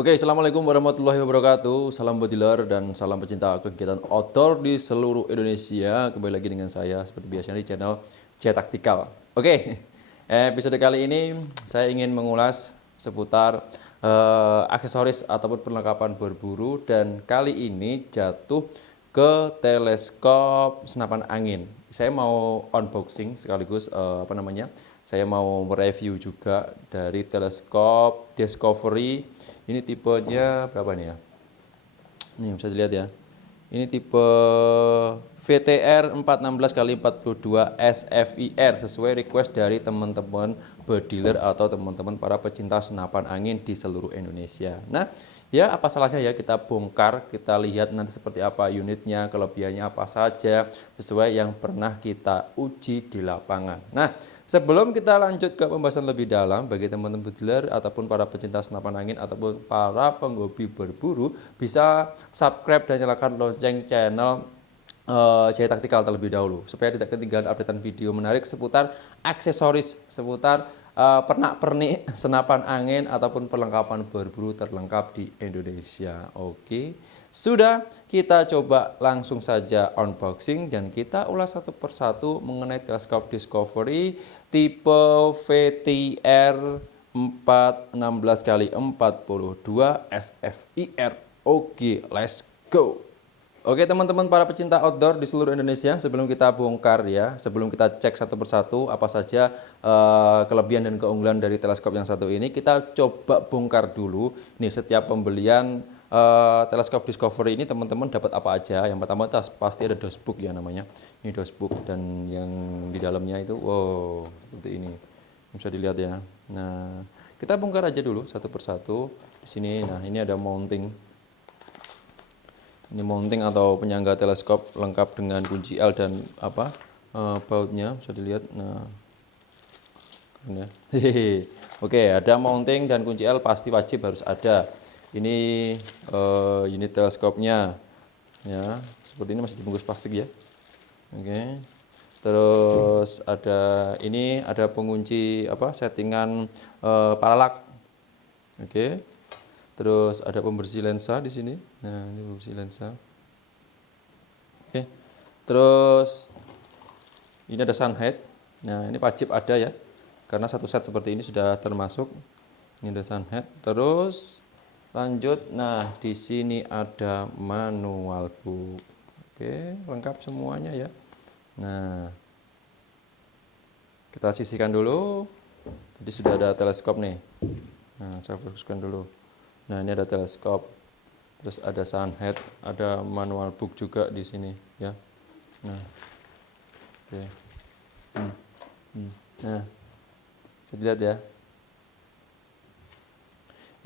Oke, assalamualaikum warahmatullahi wabarakatuh. Salam bodiler dan salam pecinta kegiatan outdoor di seluruh Indonesia. Kembali lagi dengan saya seperti biasanya di channel C Taktikal. Oke, episode kali ini saya ingin mengulas seputar aksesoris ataupun perlengkapan berburu, dan kali ini jatuh ke teleskop senapan angin. Saya mau unboxing sekaligus saya mau mereview juga dari teleskop Discovery. Ini tipenya berapa nih ya? Nih bisa dilihat ya. Ini tipe VTR 416x42 SFIR sesuai request dari teman-teman bediler atau teman-teman para pecinta senapan angin di seluruh Indonesia. Nah, ya apa salahnya ya kita bongkar, kita lihat nanti seperti apa unitnya, kelebihannya apa saja sesuai yang pernah kita uji di lapangan. Nah, sebelum kita lanjut ke pembahasan lebih dalam, bagi teman-teman bediler ataupun para pecinta senapan angin ataupun para penghobi berburu, bisa subscribe dan nyalakan lonceng channel Jaya Taktikal terlebih dahulu supaya tidak ketinggalan updatean video menarik seputar aksesoris, seputar pernak-pernik senapan angin ataupun perlengkapan berburu terlengkap di Indonesia. Oke, sudah, kita coba langsung saja unboxing dan kita ulas satu persatu mengenai teleskop Discovery tipe VTR 416x42 SFIR. Oke, let's go. Oke teman-teman para pecinta outdoor di seluruh Indonesia, sebelum kita bongkar ya, sebelum kita cek satu persatu apa saja kelebihan dan keunggulan dari teleskop yang satu ini, kita coba bongkar dulu. Nih, setiap pembelian teleskop Discovery ini teman-teman dapat apa aja. Yang pertama pasti ada dosbook ya namanya. Ini dosbook, dan yang di dalamnya itu wow seperti ini. Bisa dilihat ya. Nah, kita bongkar aja dulu satu persatu. Di sini, nah ini ada mounting. Ini mounting atau penyangga teleskop lengkap dengan kunci L dan bautnya bisa dilihat. Nah, ya. Oke, ada mounting dan kunci L pasti wajib harus ada. Ini unit teleskopnya, ya seperti ini, masih dibungkus plastik ya. Oke, terus ada pengunci settingan paralak. Oke. Terus ada pembersih lensa di sini. Nah, ini pembersih lensa. Oke. Terus ini ada sun head. Nah, ini wajib ada ya. Karena satu set seperti ini sudah termasuk. Ini ada sun head. Terus lanjut. Nah, di sini ada manual book. Oke, lengkap semuanya ya. Nah, kita sisihkan dulu. Jadi sudah ada teleskop nih. Nah, saya fokuskan dulu. Nah, ini ada teleskop, terus ada sun head, ada manual book juga di sini, ya. Nah, oke. Nah, bisa dilihat ya.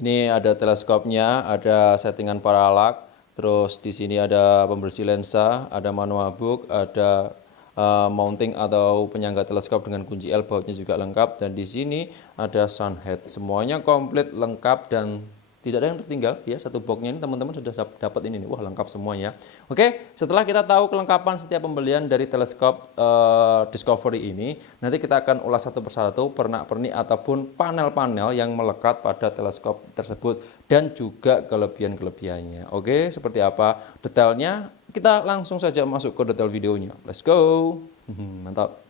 Ini ada teleskopnya, ada settingan paralak, terus di sini ada pembersih lensa, ada manual book, ada mounting atau penyangga teleskop dengan kunci L, bautnya juga lengkap, dan di sini ada sun head. Semuanya komplit, lengkap, dan tidak ada yang tertinggal ya. Satu boxnya ini teman-teman sudah dapat ini nih. Wah, lengkap semuanya. Oke, setelah kita tahu kelengkapan setiap pembelian dari teleskop Discovery ini, nanti kita akan ulas satu persatu pernak-pernik ataupun panel-panel yang melekat pada teleskop tersebut dan juga kelebihan-kelebihannya. Oke, seperti apa detailnya? Kita langsung saja masuk ke detail videonya. Let's go. Mantap.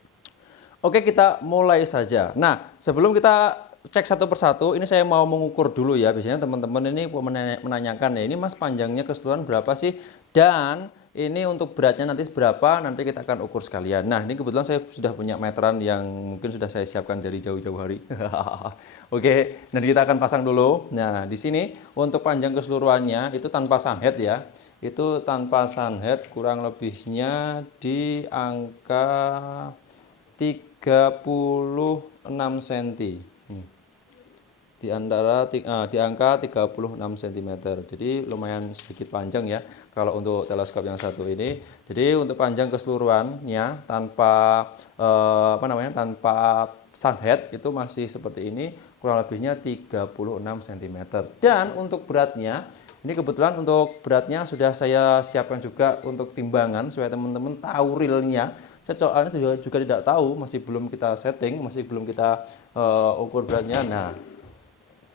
Oke, kita mulai saja. Nah, sebelum kita cek satu persatu, ini saya mau mengukur dulu ya. Biasanya teman-teman ini menanyakan ya, ini Mas panjangnya keseluruhan berapa sih? Dan ini untuk beratnya nanti berapa? Nanti kita akan ukur sekalian. Nah, ini kebetulan saya sudah punya meteran yang mungkin sudah saya siapkan dari jauh-jauh hari. Oke, nanti kita akan pasang dulu. Nah, di sini untuk panjang keseluruhannya itu tanpa sunhead ya. Itu tanpa sunhead kurang lebihnya di angka 36 cm. Di angka 36 cm. Jadi lumayan sedikit panjang ya kalau untuk teleskop yang satu ini. Jadi untuk panjang keseluruhannya tanpa tanpa sunhead itu masih seperti ini, kurang lebihnya 36 cm. Dan untuk beratnya, ini kebetulan untuk beratnya sudah saya siapkan juga untuk timbangan supaya teman-teman tahu realnya. Saya soalnya juga tidak tahu, masih belum kita setting, masih belum kita ukur beratnya. Nah,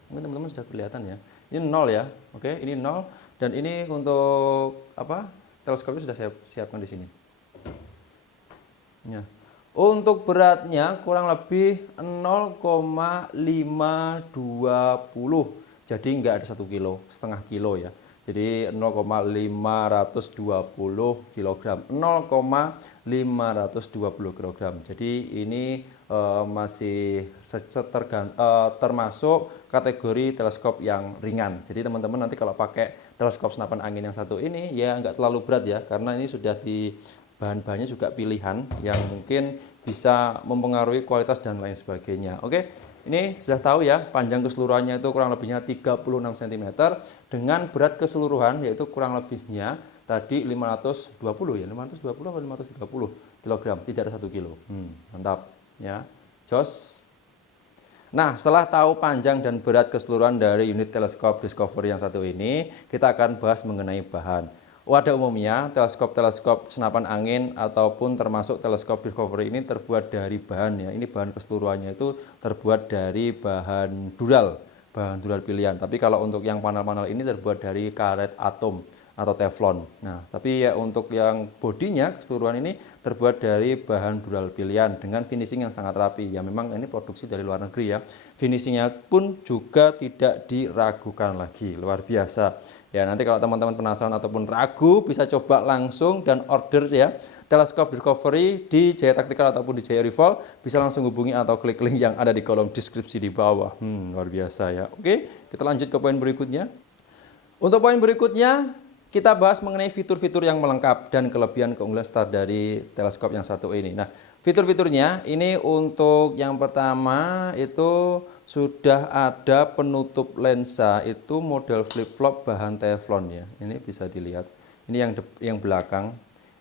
mungkin teman-teman sudah kelihatan ya. Ini 0 ya. Oke, ini 0 dan ini untuk apa? Teleskopnya sudah saya siapkan di sini. Ya. Untuk beratnya kurang lebih 0,520. Jadi nggak ada 1 kilo, setengah kilo ya. Jadi 0,520 kg. 0,520 kg. Jadi ini masih termasuk kategori teleskop yang ringan. Jadi teman-teman nanti kalau pakai teleskop senapan angin yang satu ini ya nggak terlalu berat ya, karena ini sudah di bahan-bahannya juga pilihan yang mungkin bisa mempengaruhi kualitas dan lain sebagainya. Oke, ini sudah tahu ya, panjang keseluruhannya itu kurang lebihnya 36 cm dengan berat keseluruhan yaitu kurang lebihnya tadi 520 ya, 520 atau 530 kg, tidak ada 1 kilo. Mantap ya. Jos. Nah, setelah tahu panjang dan berat keseluruhan dari unit teleskop Discovery yang satu ini, kita akan bahas mengenai bahan. Pada umumnya, teleskop-teleskop senapan angin ataupun termasuk teleskop Discovery ini terbuat dari bahan ya. Ini bahan keseluruhannya itu terbuat dari bahan dural pilihan. Tapi kalau untuk yang panel-panel ini terbuat dari karet atom atau teflon. Nah, tapi ya untuk yang bodinya keseluruhan ini terbuat dari bahan dural pilihan dengan finishing yang sangat rapi. Ya memang ini produksi dari luar negeri ya. Finishingnya pun juga tidak diragukan lagi, luar biasa. Ya nanti kalau teman-teman penasaran ataupun ragu bisa coba langsung dan order ya teleskop Discovery di Jaya Tactical ataupun di Jaya Rival, bisa langsung hubungi atau klik link yang ada di kolom deskripsi di bawah. Luar biasa ya. Oke, kita lanjut ke poin berikutnya. Untuk poin berikutnya kita bahas mengenai fitur-fitur yang melengkap dan kelebihan keunggulan start dari teleskop yang satu ini. Nah, fitur-fiturnya ini untuk yang pertama itu sudah ada penutup lensa itu model flip-flop bahan teflon ya. Ini bisa dilihat. Ini yang belakang,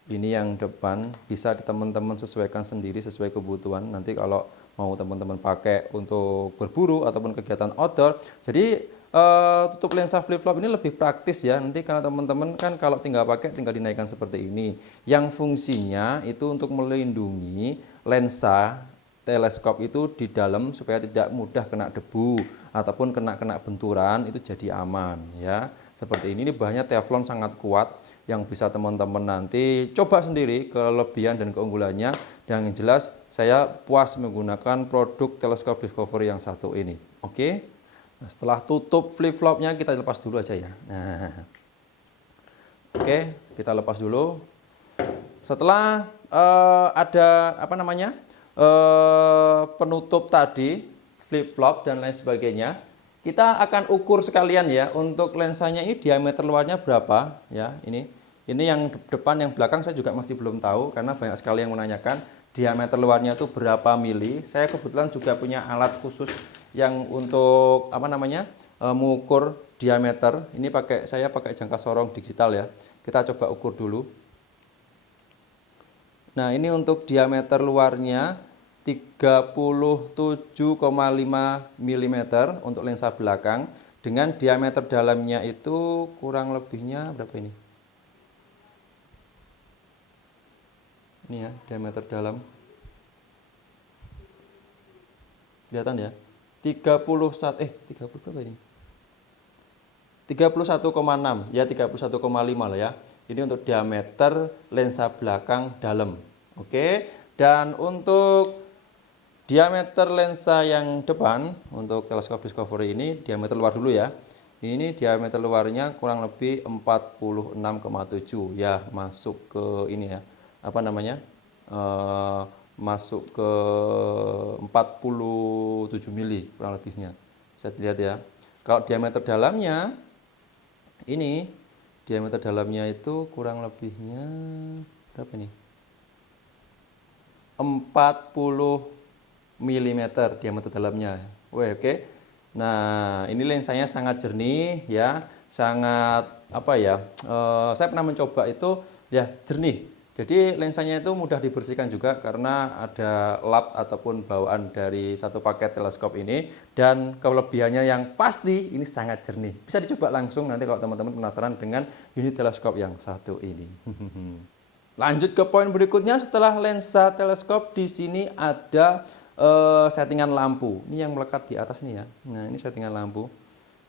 ini yang depan, bisa teman-teman sesuaikan sendiri sesuai kebutuhan. Nanti kalau mau teman-teman pakai untuk berburu ataupun kegiatan outdoor. Jadi tutup lensa flip-flop ini lebih praktis ya. Nanti karena teman-teman kan kalau tinggal pakai tinggal dinaikkan seperti ini. Yang fungsinya itu untuk melindungi lensa teleskop itu di dalam supaya tidak mudah kena debu ataupun kena benturan, itu jadi aman ya. Seperti ini bahannya teflon sangat kuat yang bisa teman-teman nanti coba sendiri kelebihan dan keunggulannya. Dan yang jelas saya puas menggunakan produk teleskop Discovery yang satu ini. Oke. Nah, setelah tutup flip-flopnya kita lepas dulu aja ya. Nah, oke, kita lepas dulu. Setelah ada apa namanya penutup tadi, flip-flop dan lain sebagainya, kita akan ukur sekalian ya. Untuk lensanya ini diameter luarnya berapa ya? Ini yang depan, yang belakang saya juga masih belum tahu karena banyak sekali yang menanyakan diameter luarnya itu berapa mili. Saya kebetulan juga punya alat khusus yang untuk apa namanya mengukur diameter. Ini saya pakai jangka sorong digital ya. Kita coba ukur dulu. Nah, ini untuk diameter luarnya 37,5 mm untuk lensa belakang, dengan diameter dalamnya itu kurang lebihnya berapa ini? Ini ya, diameter dalam. Kelihatan ya? 30 berapa ini? 31,6 ya, 31,5 lah ya. Ini untuk diameter lensa belakang dalam. Oke. Dan untuk diameter lensa yang depan untuk teleskop Discovery ini diameter luar dulu ya. Ini diameter luarnya kurang lebih 46,7 ya, masuk ke ini ya. Apa namanya? Masuk ke 47 mili kurang lebihnya. Bisa dilihat ya. Kalau diameter dalamnya ini, diameter dalamnya itu kurang lebihnya berapa nih? 40 mm diameter dalamnya. Oke. Nah, ini lensanya sangat jernih ya, sangat apa ya? Saya pernah mencoba itu ya, jernih. Jadi lensanya itu mudah dibersihkan juga karena ada lap ataupun bawaan dari satu paket teleskop ini. Dan kelebihannya yang pasti ini sangat jernih. Bisa dicoba langsung nanti kalau teman-teman penasaran dengan unit teleskop yang satu ini. Lanjut ke poin berikutnya, setelah lensa teleskop di sini ada settingan lampu. Ini yang melekat di atas nih ya. Nah, ini settingan lampu.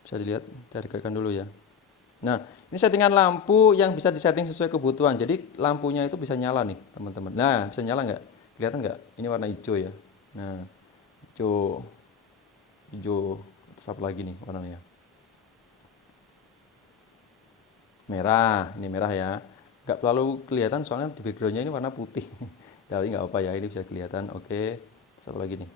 Bisa dilihat, saya dekatkan dulu ya. Nah, ini settingan lampu yang bisa disetting sesuai kebutuhan. Jadi lampunya itu bisa nyala nih, teman-teman. Nah, bisa nyala nggak? Kelihatan nggak? Ini warna hijau ya. Nah, hijau, hijau. Terus apa lagi nih warnanya? Merah. Ini merah ya. Nggak terlalu kelihatan soalnya di backgroundnya ini warna putih. Tapi nggak apa ya, ini bisa kelihatan. Oke. Terus apa lagi nih?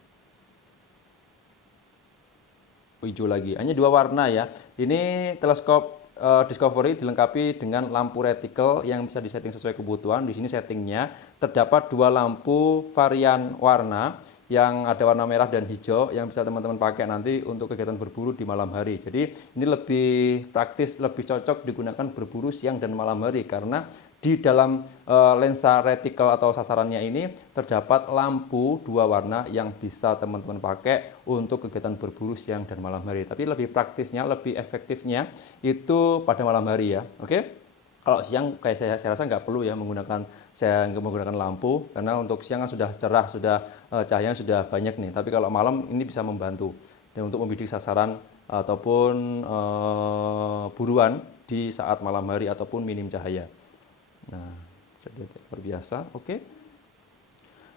Hijau lagi. Hanya dua warna ya. Ini teleskop Discovery dilengkapi dengan lampu reticle yang bisa disetting sesuai kebutuhan. Di sini settingnya terdapat dua lampu varian warna yang ada warna merah dan hijau yang bisa teman-teman pakai nanti untuk kegiatan berburu di malam hari. Jadi ini lebih praktis, lebih cocok digunakan berburu siang dan malam hari karena di dalam lensa reticle atau sasarannya ini terdapat lampu dua warna yang bisa teman-teman pakai untuk kegiatan berburu siang dan malam hari. Tapi lebih praktisnya, lebih efektifnya itu pada malam hari ya. Oke? Kalau siang kayak saya rasa nggak perlu ya menggunakan lampu karena untuk siang kan sudah cerah, sudah cahayanya sudah banyak nih. Tapi kalau malam ini bisa membantu dan untuk membidik sasaran ataupun buruan di saat malam hari ataupun minim cahaya. Nah, jadi luar biasa. Oke.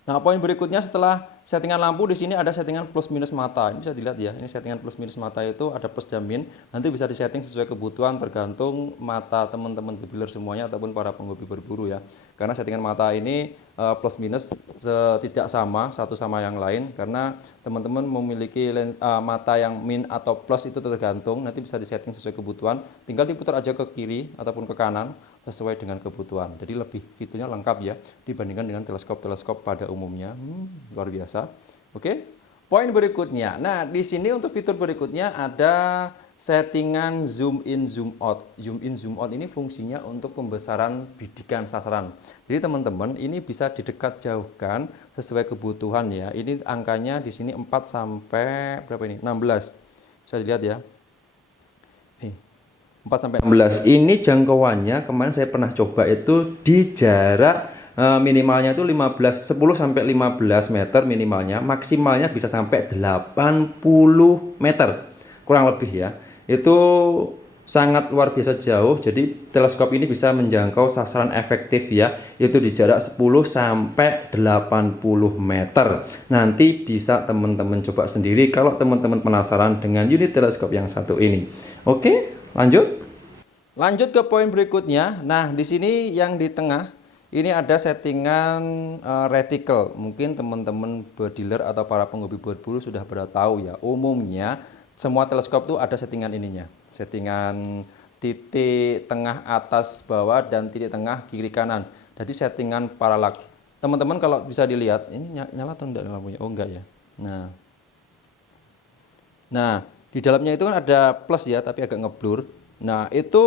Nah, poin berikutnya setelah settingan lampu di sini ada settingan plus minus mata. Ini bisa dilihat ya. Ini settingan plus minus mata itu ada plus dan min. Nanti bisa disetting sesuai kebutuhan tergantung mata teman-teman bediler semuanya ataupun para penghobi berburu ya. Karena settingan mata ini plus minus tidak sama satu sama yang lain karena teman-teman memiliki mata yang min atau plus itu tergantung nanti bisa disetting sesuai kebutuhan. Tinggal diputar aja ke kiri ataupun ke kanan sesuai dengan kebutuhan. Jadi lebih fiturnya lengkap ya dibandingkan dengan teleskop-teleskop pada umumnya. Luar biasa. Oke. Poin berikutnya. Nah, di sini untuk fitur berikutnya ada settingan zoom in zoom out. Zoom in zoom out ini fungsinya untuk pembesaran bidikan sasaran. Jadi teman-teman ini bisa didekat jauhkan sesuai kebutuhan ya. Ini angkanya di sini 4 sampai berapa ini? 16. Bisa dilihat ya. Nih. 4 sampai 16. Ini jangkauannya kemarin saya pernah coba itu di jarak minimalnya itu 10 sampai 15 meter minimalnya, maksimalnya bisa sampai 80 meter. Kurang lebih ya. Itu sangat luar biasa jauh. Jadi teleskop ini bisa menjangkau sasaran efektif ya, itu di jarak 10 sampai 80 meter. Nanti bisa teman-teman coba sendiri kalau teman-teman penasaran dengan unit teleskop yang satu ini. Oke. Lanjut ke poin berikutnya. Nah, di sini yang di tengah ini ada settingan reticle. Mungkin teman-teman bediler atau para penghobi berburu sudah pada tahu ya. Umumnya semua teleskop tuh ada settingan ininya. Settingan titik tengah atas bawah dan titik tengah kiri kanan. Jadi settingan paralak. Teman-teman kalau bisa dilihat, ini nyala atau enggak lampunya? Oh enggak ya. Nah, di dalamnya itu kan ada plus ya, tapi agak ngeblur. Nah, itu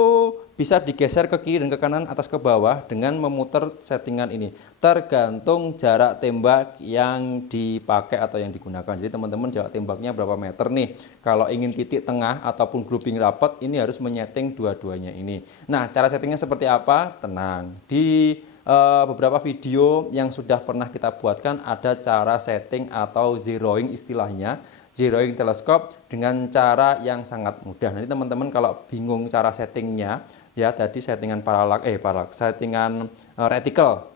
bisa digeser ke kiri dan ke kanan, atas ke bawah dengan memutar settingan ini. Tergantung jarak tembak yang dipakai atau yang digunakan. Jadi teman-teman jarak tembaknya berapa meter nih. Kalau ingin titik tengah ataupun grouping rapat, ini harus menyeting dua-duanya ini. Nah, cara settingnya seperti apa? Tenang. Di beberapa video yang sudah pernah kita buatkan ada cara setting atau zeroing istilahnya. Zeroing teleskop dengan cara yang sangat mudah. Nanti teman-teman kalau bingung cara settingnya ya, tadi settingan settingan reticle.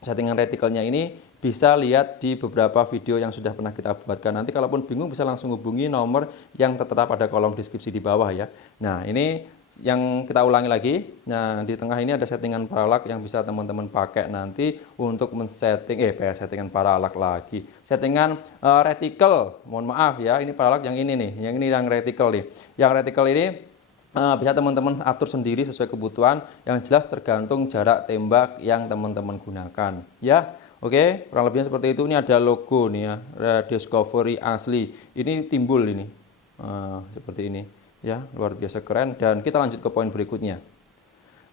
Settingan reticle-nya ini bisa lihat di beberapa video yang sudah pernah kita buatkan. Nanti kalaupun bingung bisa langsung hubungi nomor yang tertera pada kolom deskripsi di bawah ya. Nah, ini yang kita ulangi lagi. Nah, di tengah ini ada settingan paralak yang bisa teman-teman pakai nanti untuk men-setting settingan paralak lagi. Settingan reticle. Mohon maaf ya, ini paralak yang ini nih. Yang ini yang reticle nih. Yang reticle ini bisa teman-teman atur sendiri sesuai kebutuhan. Yang jelas tergantung jarak tembak yang teman-teman gunakan. Ya. Oke, kurang lebihnya seperti itu. Ini ada logo nih ya, Discovery asli. Ini timbul ini. Seperti ini. Ya, luar biasa keren. Dan kita lanjut ke poin berikutnya.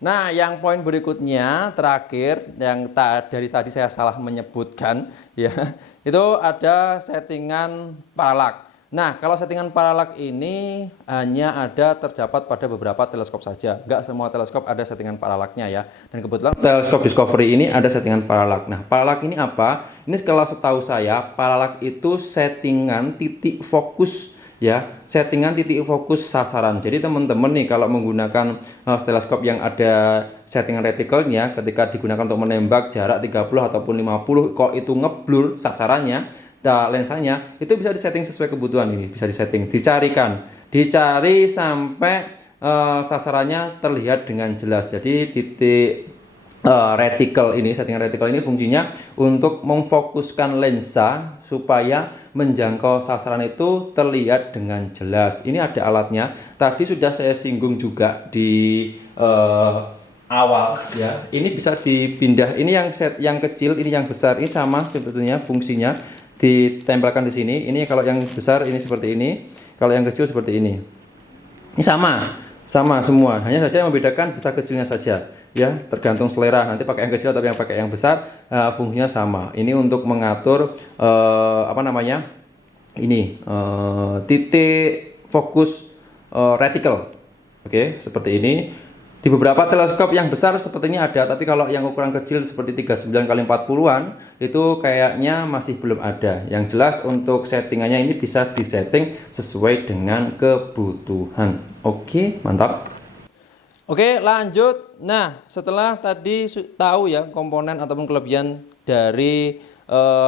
Nah, yang poin berikutnya terakhir yang dari tadi saya salah menyebutkan ya, itu ada settingan paralak. Nah, kalau settingan paralak ini hanya terdapat pada beberapa teleskop saja. Enggak semua teleskop ada settingan paralaknya ya. Dan kebetulan teleskop Discovery ini ada settingan paralak. Nah, paralak ini apa? Ini kalau setahu saya, paralak itu settingan titik fokus ya, settingan titik fokus sasaran. Jadi teman-teman nih kalau menggunakan teleskop yang ada settingan retikelnya, ketika digunakan untuk menembak jarak 30 ataupun 50 kok itu ngeblur sasarannya, lensanya itu bisa disetting sesuai kebutuhan. Ini bisa disetting, dicari sampai sasarannya terlihat dengan jelas. Jadi titik retikel ini, settingan retikel ini fungsinya untuk memfokuskan lensa supaya menjangkau sasaran itu terlihat dengan jelas. Ini ada alatnya. Tadi sudah saya singgung juga di awal ya. Ini bisa dipindah. Ini yang kecil, ini yang besar. Ini sama sebetulnya fungsinya, ditempelkan di sini. Ini kalau yang besar ini seperti ini, kalau yang kecil seperti ini. Ini sama semua. Hanya saja yang membedakan besar kecilnya saja. Ya, tergantung selera. Nanti pakai yang kecil atau yang pakai yang besar, fungsinya sama. Ini untuk mengatur titik fokus retikel. Oke, seperti ini. Di beberapa teleskop yang besar sepertinya ada, tapi kalau yang ukuran kecil seperti 39x40-an itu kayaknya masih belum ada. Yang jelas untuk settingannya ini bisa disetting sesuai dengan kebutuhan. Oke, mantap. Oke, lanjut. Nah, setelah tadi tahu ya komponen ataupun kelebihan dari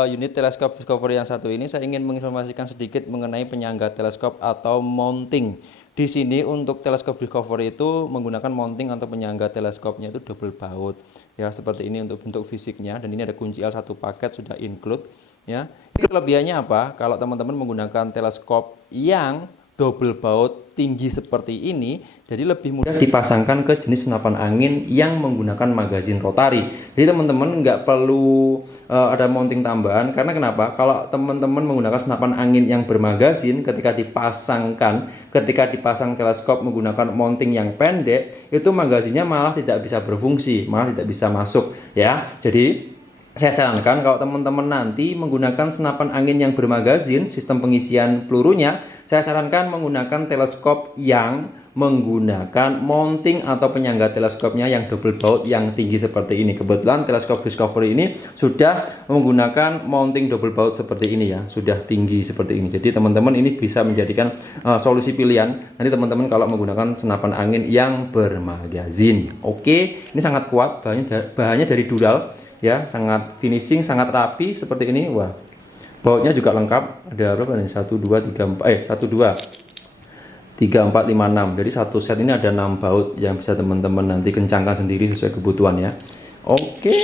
unit teleskop Discovery yang satu ini, saya ingin menginformasikan sedikit mengenai penyangga teleskop atau mounting. Di sini untuk teleskop Discovery itu menggunakan mounting atau penyangga teleskopnya itu double baut. Ya, seperti ini untuk bentuk fisiknya, dan ini ada kunci L satu paket sudah include ya. Ini kelebihannya apa? Kalau teman-teman menggunakan teleskop yang double baut tinggi seperti ini, jadi lebih mudah dipasangkan ke jenis senapan angin yang menggunakan magazin rotari. Jadi teman-teman nggak perlu ada mounting tambahan, karena kenapa? Kalau teman-teman menggunakan senapan angin yang bermagazin, ketika dipasang teleskop menggunakan mounting yang pendek, itu magazinnya malah tidak bisa berfungsi, malah tidak bisa masuk ya. Jadi saya sarankan kalau teman-teman nanti menggunakan senapan angin yang bermagazin, sistem pengisian pelurunya, saya sarankan menggunakan teleskop yang menggunakan mounting atau penyangga teleskopnya yang double baut yang tinggi seperti ini. Kebetulan teleskop Discovery ini sudah menggunakan mounting double baut seperti ini ya, sudah tinggi seperti ini. Jadi teman-teman ini bisa menjadikan solusi pilihan nanti teman-teman kalau menggunakan senapan angin yang bermagazin. Oke, ini sangat kuat, bahannya dari Dural. Ya, sangat finishing, sangat rapi seperti ini. Wah, bautnya juga lengkap. Ada berapa nih? 1 2 3 4 3 4 5 6. Jadi satu set ini ada 6 baut yang bisa teman-teman nanti kencangkan sendiri sesuai kebutuhan ya. Oke,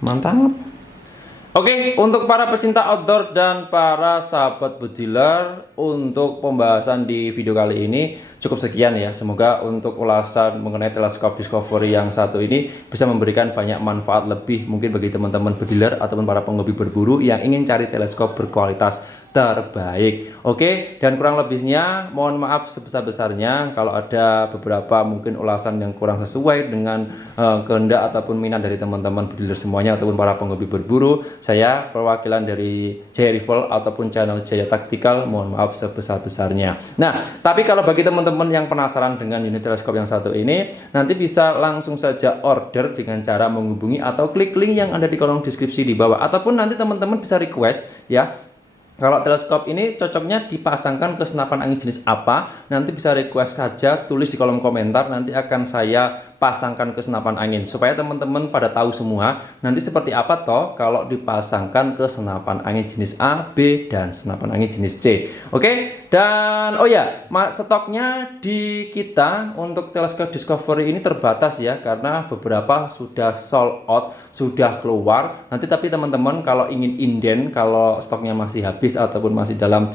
mantap. Oke, untuk para pecinta outdoor dan para sahabat bediler, untuk pembahasan di video kali ini cukup sekian ya. Semoga untuk ulasan mengenai teleskop Discovery yang satu ini bisa memberikan banyak manfaat lebih mungkin bagi teman-teman bediler ataupun para penghobi berburu yang ingin cari teleskop berkualitas terbaik. Oke, dan kurang lebihnya mohon maaf sebesar-besarnya kalau ada beberapa mungkin ulasan yang kurang sesuai dengan kehendak ataupun minat dari teman-teman bediler semuanya ataupun para penghobi berburu. Saya perwakilan dari Jaya Rifle ataupun channel Jaya Tactical, mohon maaf sebesar-besarnya. Nah, tapi kalau bagi teman-teman yang penasaran dengan unit teleskop yang satu ini, nanti bisa langsung saja order dengan cara menghubungi atau klik link yang ada di kolom deskripsi di bawah, ataupun nanti teman-teman bisa request ya. Kalau teleskop ini cocoknya dipasangkan ke senapan angin jenis apa, nanti bisa request saja, tulis di kolom komentar, nanti akan saya pasangkan ke senapan angin supaya teman-teman pada tahu semua nanti seperti apa toh kalau dipasangkan ke senapan angin jenis A, B, dan senapan angin jenis C. Oke, dan oh ya, stoknya di kita untuk teleskop Discovery ini terbatas ya, karena beberapa sudah sold out, sudah keluar. Nanti tapi teman-teman kalau ingin inden, kalau stoknya masih habis ataupun masih dalam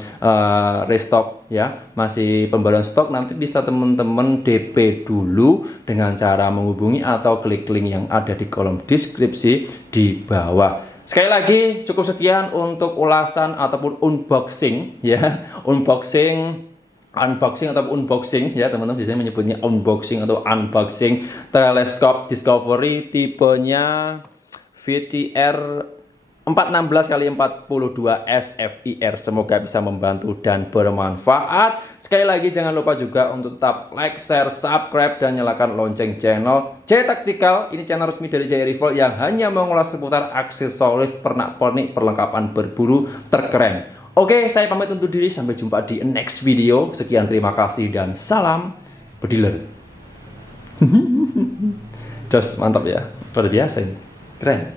restock ya, masih pembaruan stok, nanti bisa teman-teman DP dulu dengan cara menghubungi atau klik link yang ada di kolom deskripsi di bawah. Sekali lagi cukup sekian untuk ulasan ataupun unboxing ya, unboxing atau unboxing ya, teman-teman biasanya menyebutnya unboxing atau unboxing teleskop Discovery tipenya VTR 416x42 SFIR. Semoga bisa membantu dan bermanfaat. Sekali lagi jangan lupa juga untuk tetap like, share, subscribe, dan nyalakan lonceng channel Jaya Tactical. Ini channel resmi dari Jaya Rifle yang hanya mengulas seputar aksesoris pernak-pernik perlengkapan berburu terkeren. Oke, saya pamit undur diri. Sampai jumpa di next video. Sekian, terima kasih dan salam pediler. Just mantap ya, luar biasa ini, keren.